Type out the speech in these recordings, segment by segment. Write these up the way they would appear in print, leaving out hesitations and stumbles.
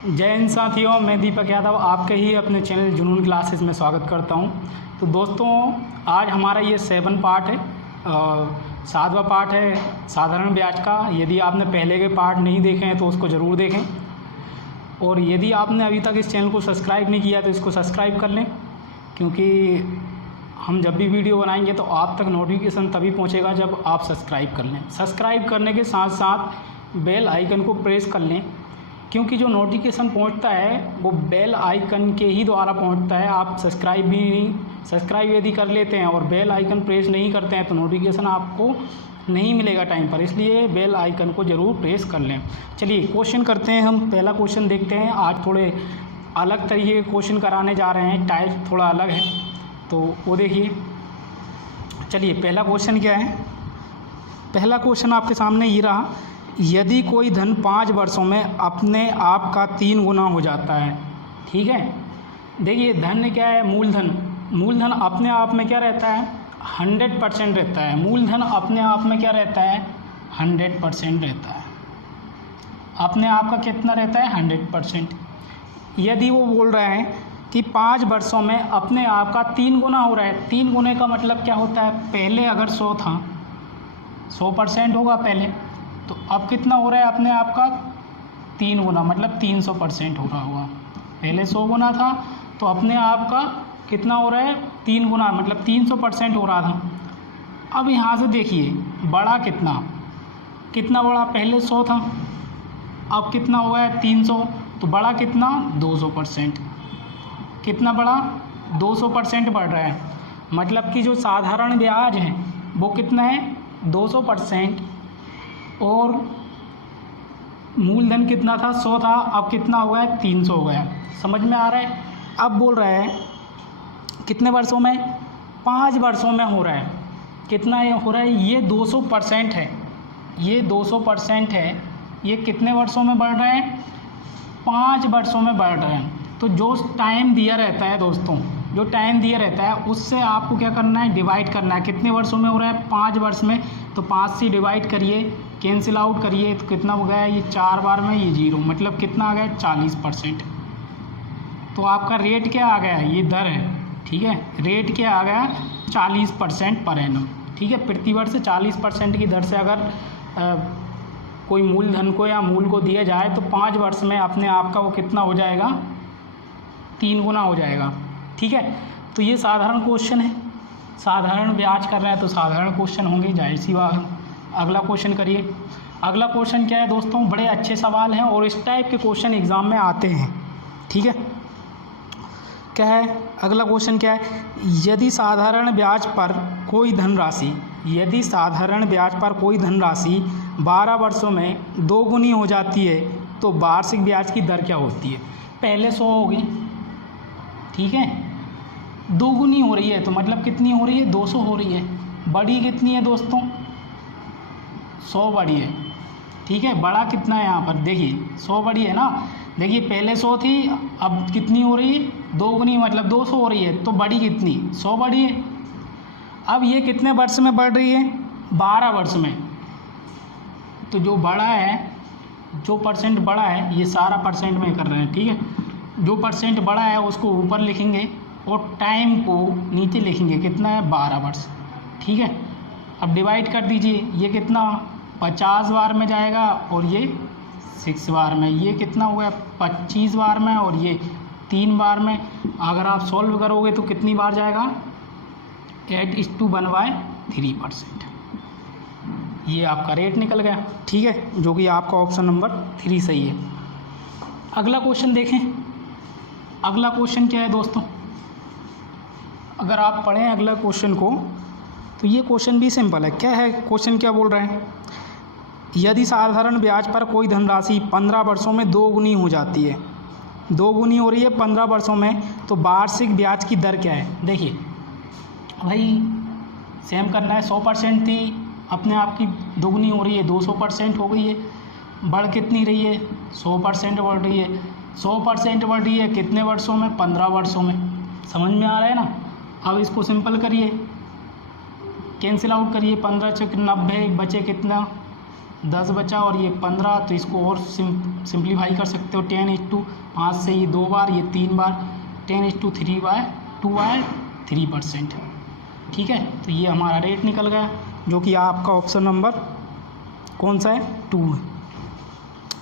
जय हिंद साथियों, मैं दीपक यादव आपके ही अपने चैनल जुनून क्लासेस में स्वागत करता हूं। तो दोस्तों, आज हमारा ये 7 पार्ट है, 7वां पार्ट है साधारण ब्याज का। यदि आपने पहले के पार्ट नहीं देखे हैं तो उसको ज़रूर देखें, और यदि आपने अभी तक इस चैनल को सब्सक्राइब नहीं किया तो इसको सब्सक्राइब कर लें, क्योंकि हम जब भी वीडियो बनाएंगे तो आप तक नोटिफिकेशन तभी पहुंचेगा जब आप सब्सक्राइब कर लें। सब्सक्राइब करने के साथ साथ बेल आइकन को प्रेस कर लें, क्योंकि जो नोटिफिकेशन पहुंचता है वो बेल आइकन के ही द्वारा पहुंचता है। आप सब्सक्राइब यदि कर लेते हैं और बेल आइकन प्रेस नहीं करते हैं तो नोटिफिकेशन आपको नहीं मिलेगा टाइम पर, इसलिए बेल आइकन को ज़रूर प्रेस कर लें। चलिए क्वेश्चन करते हैं, हम पहला क्वेश्चन देखते हैं। आज थोड़े अलग तरीके के क्वेश्चन कराने जा रहे हैं, टाइप थोड़ा अलग है, तो वो देखिए। चलिए पहला क्वेश्चन क्या है। पहला क्वेश्चन आपके सामने ये रहा, यदि कोई धन 5 वर्षों में अपने आप का 3 गुना हो जाता है। ठीक है, देखिए धन क्या है, मूलधन। मूलधन अपने आप में क्या रहता है, 100% रहता है। मूलधन अपने आप में क्या रहता है, 100% रहता है। अपने आप का कितना रहता है, 100%। यदि वो बोल रहे हैं कि 5 वर्षों में अपने आप का 3 गुना हो रहा है। 3 गुने का मतलब क्या होता है, पहले अगर 100 था, 100% होगा पहले, तो अब कितना हो रहा है अपने आप का 3 गुना, मतलब 300% हो रहा होगा। पहले 100 गुना था तो अपने आप का कितना हो रहा है, 3 गुना, मतलब 300% हो रहा था। अब यहाँ से देखिए बड़ा कितना बड़ा, पहले 100 था, अब कितना हो गया 300, तो बड़ा कितना, 200%। कितना बड़ा, 200% बढ़ रहा है। मतलब कि जो साधारण ब्याज है वो कितना है, 200%। और मूलधन कितना था, 100 था, अब कितना हो गया, 300 हो गया। समझ में आ रहा है। अब बोल रहा है कितने वर्षों में, 5 वर्षों में हो रहा है। कितना हो रहा है, ये 200% है, ये 200% है। ये कितने वर्षों में बढ़ रहा है, 5 वर्षों में बढ़ रहा है। तो जो टाइम दिया रहता है दोस्तों, जो टाइम दिया रहता है उससे आपको क्या करना है, डिवाइड करना है। कितने वर्षों में हो रहा है, 5 वर्ष में, तो 5 से डिवाइड करिए, कैंसिल आउट करिए, तो कितना हो गया, ये 4 बार में ये 0, मतलब कितना आ गया, 40%। तो आपका रेट क्या आ गया, ये दर है। ठीक है, रेट क्या आ गया, 40% पर एनम। ठीक है, प्रतिवर्ष 40% की दर से अगर कोई मूलधन को या मूल को दिया जाए तो 5 वर्ष में अपने आप का वो कितना हो जाएगा, 3 गुना हो जाएगा। ठीक है, तो ये साधारण क्वेश्चन है, साधारण ब्याज कर रहे हैं तो साधारण क्वेश्चन होंगे, जाहिर सी बात है। अगला क्वेश्चन करिए। अगला क्वेश्चन क्या है दोस्तों, बड़े अच्छे सवाल हैं और इस टाइप के क्वेश्चन एग्ज़ाम में आते हैं। ठीक है, क्या है अगला क्वेश्चन, क्या है, यदि साधारण ब्याज पर कोई धनराशि, यदि साधारण ब्याज पर कोई धनराशि 12 वर्षों में 2 गुनी हो जाती है तो वार्षिक ब्याज की दर क्या होती है। पहले 100 होगी, ठीक है, 2 गुनी हो रही है तो मतलब कितनी हो रही है, 200 हो रही है। बड़ी कितनी है दोस्तों, 100 बड़ी है। ठीक है, बड़ा कितना है यहाँ पर, देखिए 100 बड़ी है ना। देखिए पहले 100 थी, अब कितनी हो रही है, 2 गुनी, मतलब 200 हो रही है। तो बड़ी कितनी, 100 बड़ी है। अब ये कितने वर्ष में बढ़ रही है, 12 वर्ष में। तो जो बड़ा है, जो परसेंट बड़ा है, ये सारा परसेंट में कर रहे हैं। ठीक है, जो परसेंट बड़ा है उसको ऊपर लिखेंगे और टाइम को नीचे लिखेंगे, कितना है, 12 वर्ष। ठीक है, अब डिवाइड कर दीजिए, ये कितना 50 बार में जाएगा और ये 6 बार में, ये कितना हो गया 25 बार में और ये 3 बार में। अगर आप सॉल्व करोगे तो कितनी बार जाएगा, 8:1/3%। ये आपका रेट निकल गया। ठीक है, जो कि आपका ऑप्शन नंबर 3 सही है। अगला क्वेश्चन देखें। अगला क्वेश्चन क्या है दोस्तों, अगर आप पढ़ें अगला क्वेश्चन को तो ये क्वेश्चन भी सिंपल है। क्या है क्वेश्चन, क्या बोल रहे हैं, यदि साधारण ब्याज पर कोई धनराशि 15 वर्षों में 2 गुनी हो जाती है, 2 गुनी हो रही है 15 वर्षों में, तो वार्षिक ब्याज की दर क्या है। देखिए भाई सेम करना है, 100% थी, अपने आप की 2 गुनी हो रही है, 200% हो गई है। बढ़ कितनी रही है, 100% बढ़ रही है। 100% बढ़ रही है कितने वर्षों में, 15 वर्षों में। समझ में आ रहा है ना। अब इसको सिंपल करिए, कैंसिल आउट करिए, 15 × 90 बचे कितना, 10 बचा और ये 15, तो इसको और सिंप्लीफाई कर सकते हो। 10/5 से ये 2 बार, ये 3 बार, 10/3/2/3%। ठीक है, तो ये हमारा रेट निकल गया, जो कि आपका ऑप्शन नंबर कौन सा है, 2 है।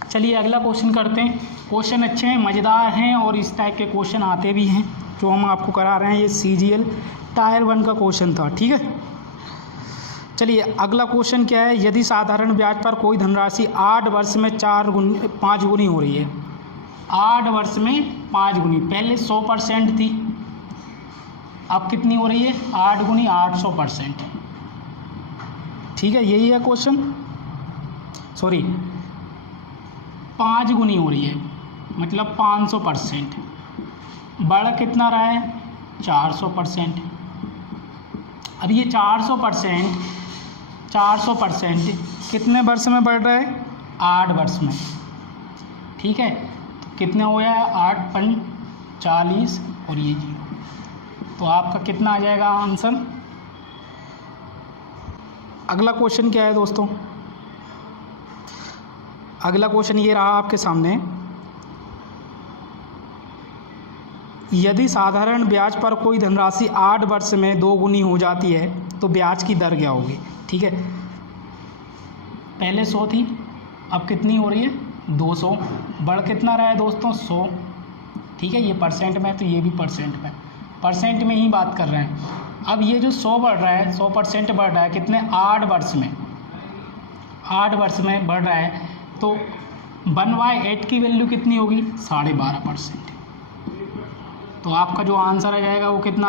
चलिए अगला क्वेश्चन करते हैं। क्वेश्चन अच्छे हैं, मज़ेदार हैं और इस टाइप के क्वेश्चन आते भी हैं जो हम आपको करा रहे हैं। ये CGL टायर 1 का क्वेश्चन था। ठीक है, चलिए अगला क्वेश्चन क्या है। यदि साधारण ब्याज पर कोई धनराशि 8 वर्ष में 5 गुनी हो रही है, 8 वर्ष में 5 गुनी, पहले 100% थी, अब कितनी हो रही है, 8 गुनी 800%। ठीक है, यही है क्वेश्चन, सॉरी 5 गुनी हो रही है, मतलब 500%। बढ़ कितना रहा है, 400%। अब ये 400% कितने वर्ष में बढ़ रहा है, 8 वर्ष में। ठीक है, तो कितने हो गया, 8 पंच 40 और ये 0, तो आपका कितना आ जाएगा आंसर। अगला क्वेश्चन क्या है दोस्तों, अगला क्वेश्चन ये रहा आपके सामने। यदि साधारण ब्याज पर कोई धनराशि 8 वर्ष में 2 गुनी हो जाती है तो ब्याज की दर क्या होगी। ठीक है, पहले 100 थी, अब कितनी हो रही है, 200। बढ़ कितना रहा है दोस्तों, 100। ठीक है, ये परसेंट में, तो ये भी परसेंट में ही बात कर रहे हैं। अब ये जो 100 बढ़ रहा है, 100% बढ़ रहा है, कितने, 8 वर्ष में, 8 वर्ष में बढ़ रहा है, तो 1/8 की वैल्यू कितनी होगी, 12.5%। तो आपका जो आंसर आ जाएगा वो कितना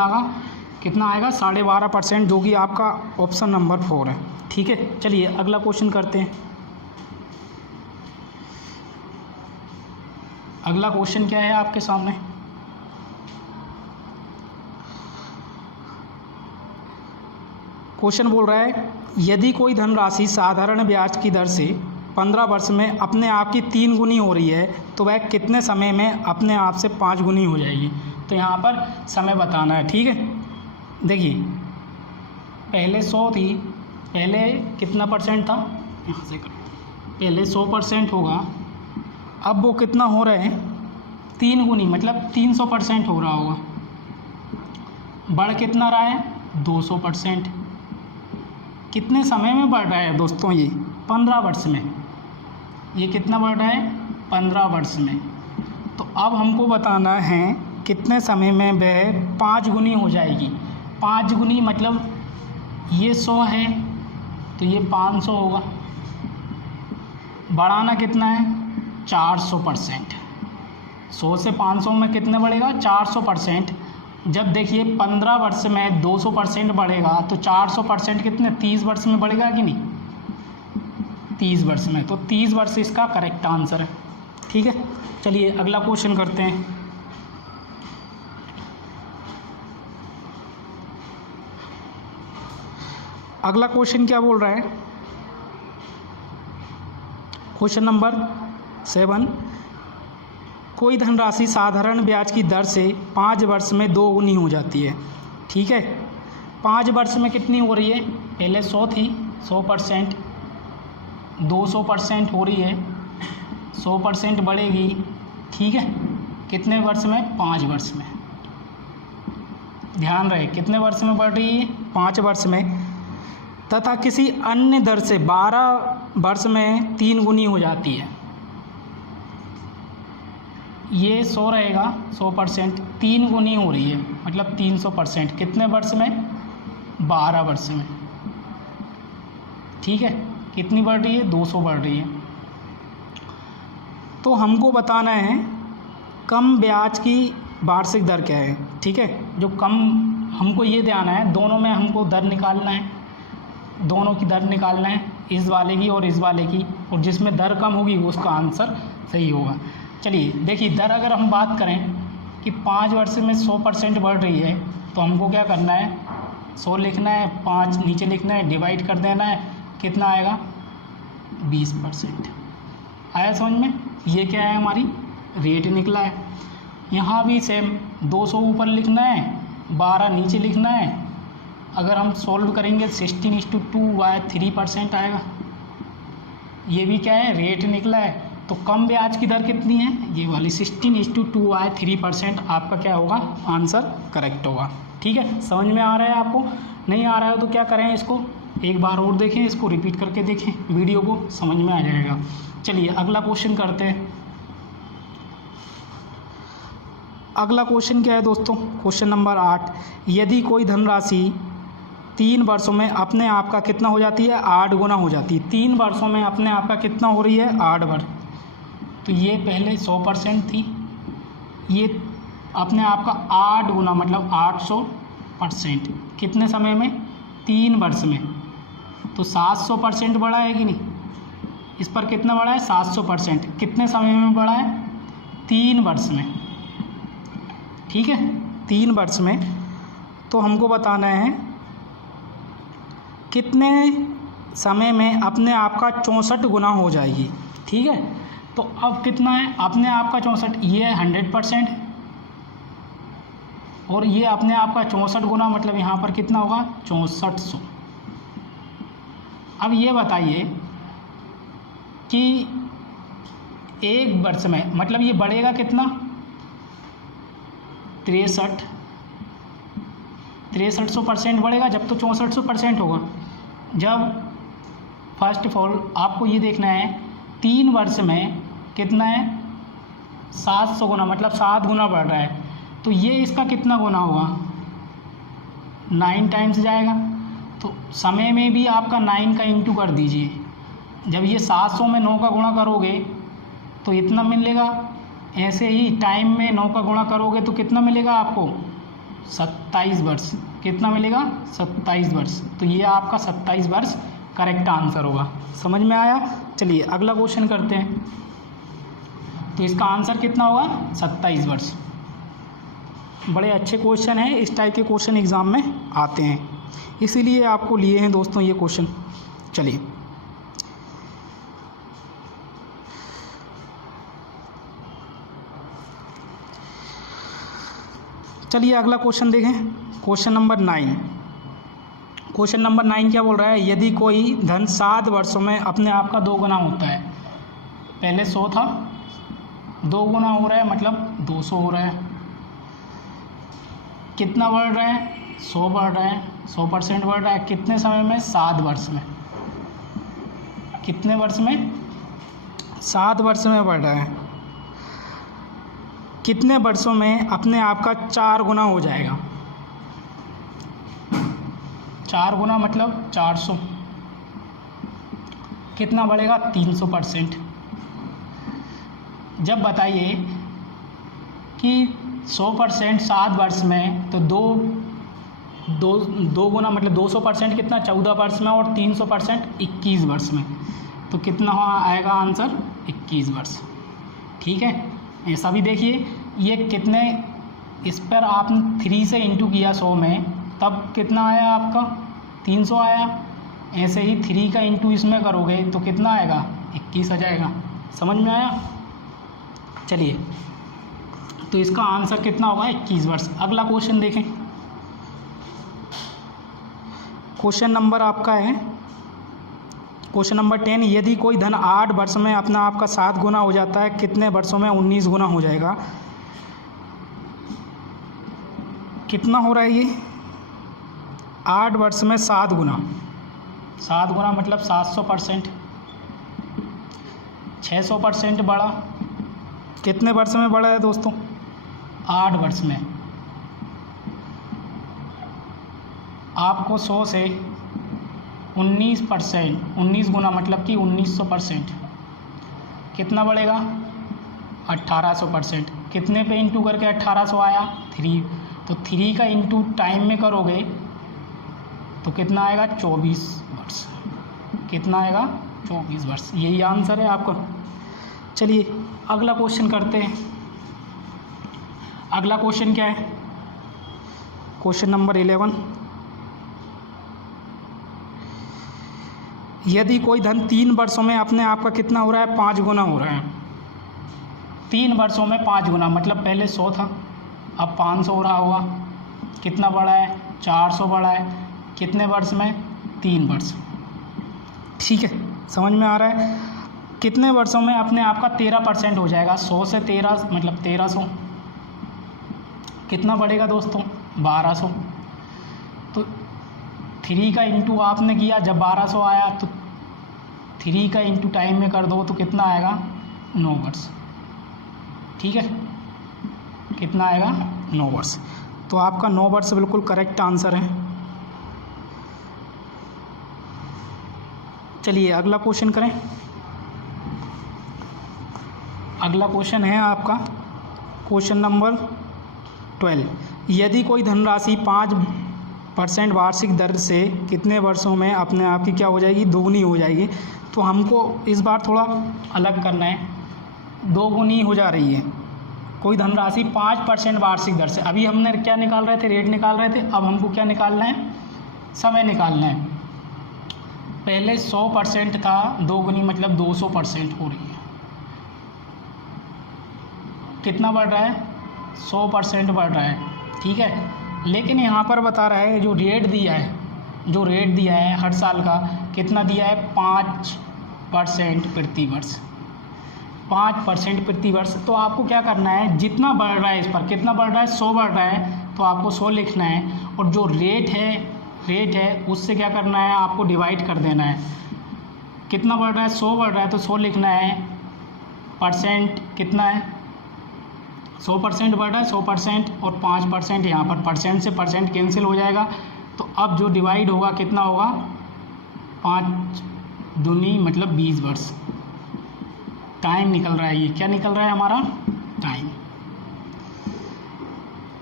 आएगा 12.5%, जो कि आपका ऑप्शन नंबर 4 है। ठीक है, चलिए अगला क्वेश्चन करते हैं। अगला क्वेश्चन क्या है आपके सामने, क्वेश्चन बोल रहा है यदि कोई धनराशि साधारण ब्याज की दर से 15 वर्ष में अपने आप की 3 गुनी हो रही है तो वह कितने समय में अपने आप से 5 गुनी हो जाएगी। तो यहाँ पर समय बताना है। ठीक है, देखिए पहले 100 थी, पहले कितना परसेंट था, यहाँ से करो, पहले 100% होगा, अब वो कितना हो रहे हैं, 3 गुनी, मतलब 300% हो रहा होगा। बढ़ कितना रहा है, 200%। कितने समय में बढ़ रहा है दोस्तों, ये 15 वर्ष में। ये कितना बढ़ रहा है, 15 वर्ष में। तो अब हमको बताना है कितने समय में वह 5 गुनी हो जाएगी। 5 गुनी मतलब ये 100 है तो ये 500 होगा। बढ़ाना कितना है, 400%। 100 से 500 में कितने बढ़ेगा, 400%। जब देखिए 15 वर्ष में 200% बढ़ेगा तो 400% कितने, 30 वर्ष में बढ़ेगा कि नहीं, 30 वर्ष में। तो 30 वर्ष इसका करेक्ट आंसर है। ठीक है, चलिए अगला क्वेश्चन करते हैं। अगला क्वेश्चन क्या बोल रहा है, क्वेश्चन नंबर 7। कोई धनराशि साधारण ब्याज की दर से 5 वर्ष में 2 गुनी हो जाती है। ठीक है, 5 वर्ष में कितनी हो रही है, पहले 100 थी, 100%, 200% हो रही है, 100% बढ़ेगी। ठीक है, कितने वर्ष में, 5 वर्ष में। ध्यान रहे कितने वर्ष में बढ़ रही है, 5 वर्ष में। तथा किसी अन्य दर से 12 वर्ष में 3 गुनी हो जाती है। ये 100 रहेगा, 100%, 3 गुनी हो रही है, मतलब 300%। कितने वर्ष में, 12 वर्ष में। ठीक है, कितनी बढ़ रही है, 200 बढ़ रही है। तो हमको बताना है कम ब्याज की वार्षिक दर क्या है। ठीक है, जो कम, हमको ये ध्यान है, दोनों में हमको दर निकालना है, दोनों की दर निकालना है, इस वाले की और इस वाले की, और जिसमें दर कम होगी उसका आंसर सही होगा। चलिए देखिए, दर अगर हम बात करें कि 5 वर्ष में 100% बढ़ रही है तो हमको क्या करना है, 100 लिखना है, 5 नीचे लिखना है, डिवाइड कर देना है, कितना आएगा, 20%। आया समझ में। ये क्या है, हमारी रेट निकला है। यहाँ भी सेम 200 ऊपर लिखना है, 12 नीचे लिखना है। अगर हम सॉल्व करेंगे 16:2/3% आएगा। ये भी क्या है, रेट निकला है। तो कम ब्याज की दर कितनी है, ये वाली 16:2 आए 3%, आपका क्या होगा, आंसर करेक्ट होगा। ठीक है, समझ में आ रहा है आपको? नहीं आ रहा है तो क्या करें, इसको एक बार और देखें, इसको रिपीट करके देखें वीडियो को, समझ में आ जाएगा। चलिए अगला क्वेश्चन करते हैं। अगला क्वेश्चन क्या है दोस्तों, क्वेश्चन नंबर 8, यदि कोई धनराशि 3 वर्षों में अपने आप का कितना हो जाती है, 8 गुना हो जाती है। 3 वर्षों में अपने आप का कितना हो रही है, 8 बार। तो ये पहले 100% थी, ये अपने आप का 8 गुना मतलब 800%। कितने समय में, 3 वर्ष में। तो 700% बढ़ा है कि नहीं, इस पर कितना बढ़ा है, 700%। कितने समय में बढ़ा है, 3 वर्ष में। ठीक है, 3 वर्ष में। तो हमको बताना है कितने समय में अपने आप का 64 गुना हो जाएगी। ठीक है, तो अब कितना है अपने आप का 64, ये है 100%, और ये अपने आप का 64 गुना मतलब यहाँ पर कितना होगा, 6400। अब ये बताइए कि 1 वर्ष में मतलब ये बढ़ेगा कितना, 6300% बढ़ेगा जब तो 6400% होगा। जब फर्स्ट ऑफ ऑल आपको ये देखना है 3 वर्ष में कितना है, 700 गुना मतलब 7 गुना बढ़ रहा है। तो ये इसका कितना गुना होगा, 9 टाइम्स जाएगा। तो समय में भी आपका 9 का इंटू कर दीजिए। जब ये 700 में 9 का गुणा करोगे तो इतना मिलेगा। ऐसे ही टाइम में 9 का गुणा करोगे तो कितना मिलेगा आपको, 27 वर्ष। कितना मिलेगा, 27 वर्ष। तो ये आपका 27 वर्ष करेक्ट आंसर होगा। समझ में आया? चलिए अगला क्वेश्चन करते हैं। तो इसका आंसर कितना होगा, 27 वर्ष। बड़े अच्छे क्वेश्चन हैं, इस टाइप के क्वेश्चन एग्ज़ाम में आते हैं, इसीलिए आपको लिए हैं दोस्तों ये क्वेश्चन। चलिए चलिए अगला क्वेश्चन देखें, क्वेश्चन नंबर 9। क्वेश्चन नंबर 9 क्या बोल रहा है, यदि कोई धन 7 वर्षों में अपने आप का 2 गुना होता है। पहले 100 था, 2 गुना हो रहा है मतलब 200 हो रहा है। कितना बढ़ रहा है, 100 बढ़ रहा है, 100% बढ़ रहा है। कितने समय में, 7 वर्ष में। कितने वर्ष में, 7 वर्ष में बढ़ रहा है। कितने वर्षों में अपने आप का 4 गुना हो जाएगा, 4 गुना मतलब 400। कितना बढ़ेगा, 300%। जब बताइए कि 100% 7 वर्ष में, तो दो गुना मतलब 200% कितना, 14 वर्ष में, और 300% 21 वर्ष में। तो कितना आएगा आंसर, 21 वर्ष। ठीक है, ऐसा भी देखिए ये कितने, इस पर आपने 3 से इंटू किया 100 में, तब कितना आया आपका, 300 आया। ऐसे ही 3 का इंटू इसमें करोगे तो कितना आएगा, 21 आ जाएगा। समझ में आया? चलिए तो इसका आंसर कितना होगा, 21 वर्ष। अगला क्वेश्चन देखें, क्वेश्चन नंबर आपका है क्वेश्चन नंबर 10, यदि कोई धन 8 वर्ष में अपना आपका 7 गुना हो जाता है, कितने वर्षों में 19 गुना हो जाएगा। कितना हो रहा है ये, 8 वर्ष में 7 गुना। 7 गुना मतलब 700%, 600% बढ़ा। कितने वर्ष में बढ़ा है दोस्तों, 8 वर्ष में। आपको 100 से 19%, 19 गुना मतलब कि 1900%। कितना बढ़ेगा, 1800%। कितने पे इंटू करके 1800 आया, 3। तो 3 का इंटू टाइम में करोगे तो कितना आएगा, 24 वर्ष। कितना आएगा, 24 वर्ष। यही आंसर है आपका। चलिए अगला क्वेश्चन करते हैं। अगला क्वेश्चन क्या है, क्वेश्चन नंबर 11, यदि कोई धन 3 वर्षों में अपने आप का कितना हो रहा है, 5 गुना हो रहा है। 3 वर्षों में 5 गुना मतलब पहले 100 था, अब 500 हो रहा होगा। कितना बढ़ा है, 400 बढ़ा है। कितने वर्ष में, 3 वर्ष। ठीक है, समझ में आ रहा है? कितने वर्षों में अपने आप का 13% हो जाएगा? 100 से 13 मतलब 1300, कितना बढ़ेगा दोस्तों? 1200। तो 3 का इंटू आपने किया, जब 1200 आया तो 3 का इंटू टाइम में कर दो तो कितना आएगा? 9 वर्ष। ठीक है, कितना आएगा? 9 वर्ष। तो आपका 9 वर्ष बिल्कुल करेक्ट आंसर है। चलिए अगला क्वेश्चन करें। अगला क्वेश्चन है आपका क्वेश्चन नंबर 12। यदि कोई धनराशि 5% वार्षिक दर से कितने वर्षों में अपने आप की क्या हो जाएगी? दोगुनी हो जाएगी। तो हमको इस बार थोड़ा अलग करना है, दोगुनी हो जा रही है। कोई धनराशि 5% वार्षिक दर से, अभी हमने क्या निकाल रहे थे? रेट निकाल रहे थे। अब हमको क्या निकालना है? समय निकालना है। पहले 100% था, दोगुनी मतलब 200% हो रही है। कितना बढ़ रहा है? 100% बढ़ रहा है। ठीक है, लेकिन यहाँ पर बता रहा है जो रेट दिया है, जो रेट दिया है हर साल का, कितना दिया है? 5% प्रति वर्ष। 5% प्रति वर्ष। तो आपको क्या करना है? जितना बढ़ रहा है इस पर, कितना बढ़ रहा है? 100 बढ़ रहा है, तो आपको 100 लिखना है। और जो रेट है उससे क्या करना है? आपको डिवाइड कर देना है। कितना बढ़ रहा है? 100 बढ़ रहा है, तो 100 लिखना है। परसेंट कितना है? 100% बढ़ रहा है, 100% और 5% यहाँ पर, परसेंट से परसेंट कैंसिल हो जाएगा। तो अब जो डिवाइड होगा कितना होगा? 5 दूनी मतलब 20 वर्ष। टाइम निकल रहा है, ये क्या निकल रहा है हमारा? टाइम।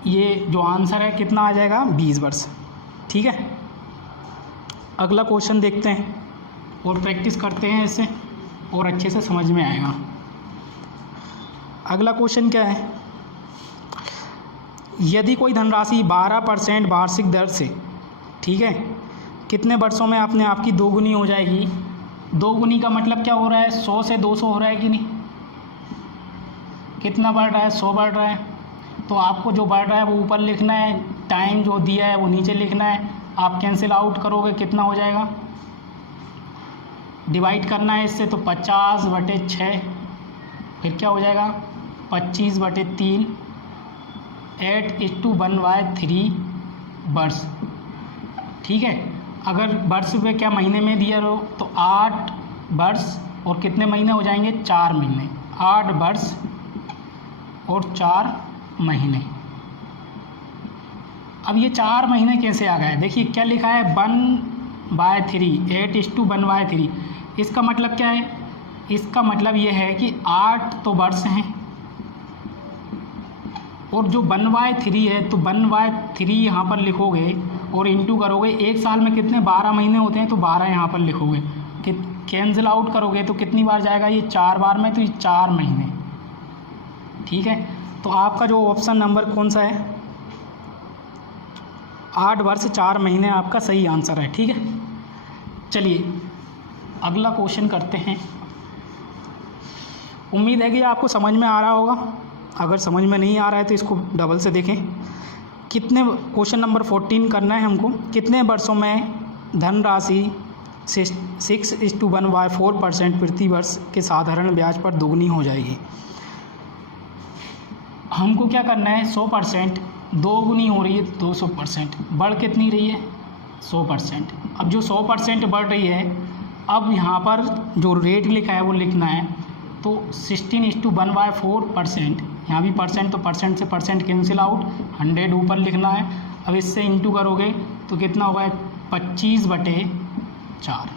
ये जो आंसर है कितना आ जाएगा? 20 वर्ष। ठीक है, अगला क्वेश्चन देखते हैं और प्रैक्टिस करते हैं इससे और अच्छे से समझ में आएगा। अगला क्वेश्चन क्या है? यदि कोई धनराशि 12% वार्षिक दर से, ठीक है, कितने वर्षों में अपने आप की दोगुनी हो जाएगी? दोगुनी का मतलब क्या हो रहा है? 100 से 200 हो रहा है कि नहीं? कितना बढ़ रहा है? 100 बढ़ रहा है। तो आपको जो बढ़ रहा है वो ऊपर लिखना है, टाइम जो दिया है वो नीचे लिखना है। आप कैंसिल आउट करोगे, कितना हो जाएगा? डिवाइड करना है इससे, तो 50/6, फिर क्या हो जाएगा? 25/3, 8:1/3 वर्ष। ठीक है, अगर वर्ष में क्या महीने में दिया हो तो 8 वर्ष और कितने महीने हो जाएंगे? 4 महीने। 8 वर्ष और 4 महीने। अब ये 4 महीने कैसे आ गए? देखिए क्या लिखा है? 1/3, 8:1/3। इसका मतलब क्या है? इसका मतलब ये है कि 8 तो वर्ष हैं और जो 1/3 है, तो 1/3 यहाँ पर लिखोगे और इंटू करोगे। एक साल में कितने? 12 महीने होते हैं, तो 12 यहाँ पर लिखोगे। कि कैंसिल आउट करोगे तो कितनी बार जाएगा? ये 4 बार में, तो ये 4 महीने। ठीक है, तो आपका जो ऑप्शन नंबर कौन सा है? 8 वर्ष 4 महीने आपका सही आंसर है। ठीक है, चलिए अगला क्वेश्चन करते हैं। उम्मीद है कि आपको समझ में आ रहा होगा। अगर समझ में नहीं आ रहा है तो इसको डबल से देखें। कितने, क्वेश्चन नंबर 14 करना है हमको। कितने वर्षों में धनराशि 6:1/4% प्रति वर्ष के साधारण ब्याज पर दोगुनी हो जाएगी? हमको क्या करना है? 100%, दोगुनी हो रही है 200%, बढ़ कितनी रही है? 100%। अब जो 100% बढ़ रही है, अब यहाँ पर जो रेट लिखा है वो लिखना है। तो 16:1/4%, यहाँ भी परसेंट, तो परसेंट से परसेंट कैंसिल आउट, 100 ऊपर लिखना है। अब इससे इंटू करोगे तो कितना होगा? 25/4।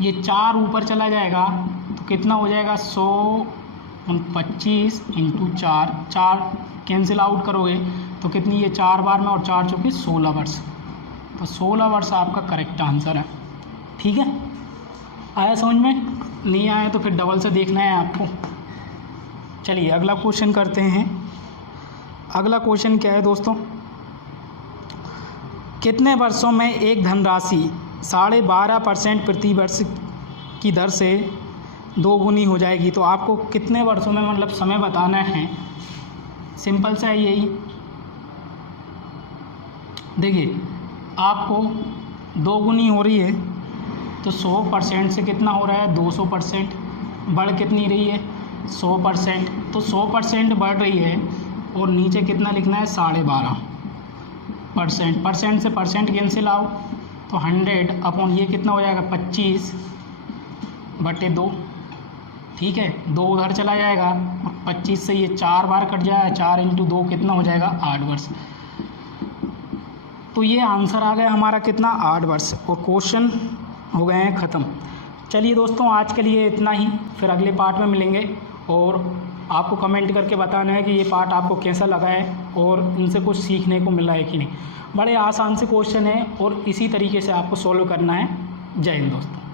ये 4 ऊपर चला जाएगा तो कितना हो जाएगा? 100, 25 × 4, 4 कैंसिल आउट करोगे तो कितनी? ये 4 बार में, और 4 चौके 16 वर्ष। तो 16 वर्ष आपका करेक्ट आंसर है। ठीक है, आया समझ में? नहीं आया तो फिर डबल से देखना है आपको। चलिए अगला क्वेश्चन करते हैं। अगला क्वेश्चन क्या है दोस्तों? कितने वर्षों में एक धनराशि 12.5% प्रति वर्ष की दर से दोगुनी हो जाएगी? तो आपको कितने वर्षों में मतलब समय बताना है। सिंपल सा है यही। देखिए आपको दोगुनी हो रही है तो 100% से कितना हो रहा है 200%, बढ़ कितनी रही है 100%, तो 100% बढ़ रही है और नीचे कितना लिखना है 12.5%। परसेंट से परसेंट कैंसिल आओ तो 100 अपॉन ये कितना हो जाएगा 25/2, ठीक है, 2 उधर चला जाएगा और 25 से ये 4 बार कट जाएगा, 4 × 2 कितना हो जाएगा 8 वर्ष। तो ये आंसर आ गया हमारा कितना 8 वर्ष, और क्वेश्चन हो गए हैं ख़त्म। चलिए दोस्तों आज के लिए इतना ही, फिर अगले पार्ट में मिलेंगे और आपको कमेंट करके बताना है कि ये पार्ट आपको कैसा लगा है और इनसे कुछ सीखने को मिला है कि नहीं। बड़े आसान से क्वेश्चन है और इसी तरीके से आपको सॉल्व करना है। जय हिंद दोस्तों।